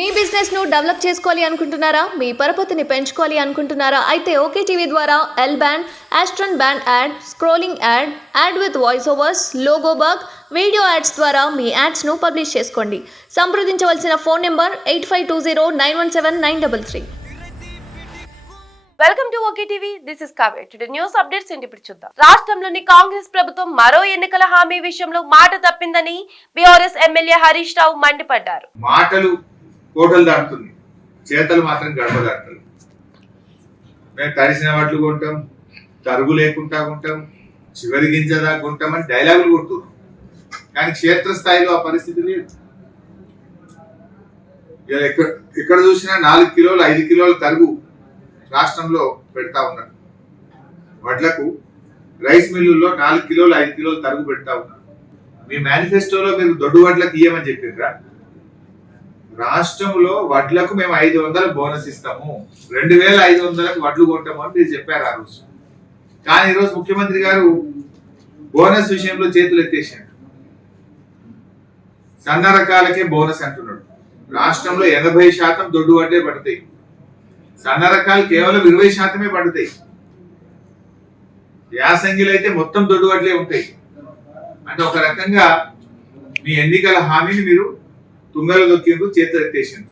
మీ business ను develop చేసుకోవాలి అనుకుంటున్నారా? మీ పరపతిని పెంచుకోవాలి అనుకుంటున్నారా? అయితే ఓకే టీవీ ద్వారా L band, aston band ad, scrolling ad, ad with voice overs, logo bug, video ads ద్వారా మీ యాడ్స్ ను పబ్లిష్ చేసుకోండి. సంప్రదించవలసిన phone number 8520917933. Welcome to okay TV. This is Kavya. Today news updates ఏంటి ఇప్పుడు చూద్దాం. రాష్ట్రంలోని కాంగ్రెస్ ప్రభుత్వం మరో ఎన్నికల హామీ విషయంలో మాట తప్పిందని బీఆర్ఎస్ ఎమ్మెల్యే హరీష్ రావు మండిపడ్డారు. మాటలు కోటలు దాటుతుంది, చేతలు మాత్రం గడప దాటుతుంది. మేము తడిసిన వాట్లు కొంటాం, తరుగు లేకుండా కొంటాం, చివరి గింజ దాకా కొంటామని డైలాగులు కొడుతున్నాం. కానీ క్షేత్రస్థాయిలో ఆ పరిస్థితి లేదు. ఎక్కడ చూసినా 4 కిలోలు 5 కిలోల తరుగు రాష్ట్రంలో పెడతా ఉన్నారు. వడ్లకు రైస్ మిల్లుల్లో 4 కిలోలు 5 కిలోలు తరుగు పెడతా ఉన్నారు. మీ మేనిఫెస్టోలో మీరు దొడ్డు వడ్లకు ఇయ్యమని చెప్పారా? రాష్ట్రంలో వడ్లకు మేము 500 బోనస్ ఇస్తాము, 2500కు వడ్లు కొంటాము అని మీరు చెప్పారు ఆ రోజు. కానీ ఈరోజు ముఖ్యమంత్రి గారు బోనస్ విషయంలో చేతులు ఎత్తేసాడు. సన్న రకాలకే బోనస్ అంటున్నాడు. రాష్ట్రంలో 80% దొడ్డు వడ్లే పడతాయి, సన్న రకాలు కేవలం 20% పడతాయి. యాసంగిలు అయితే మొత్తం దొడ్డు వడ్లే ఉంటాయి. అంటే ఒక రకంగా మీ ఎన్నికల హామీని మీరు తుంగలు దొక్కిండ్రు, చేతులు ఎత్తేసిండ్రు.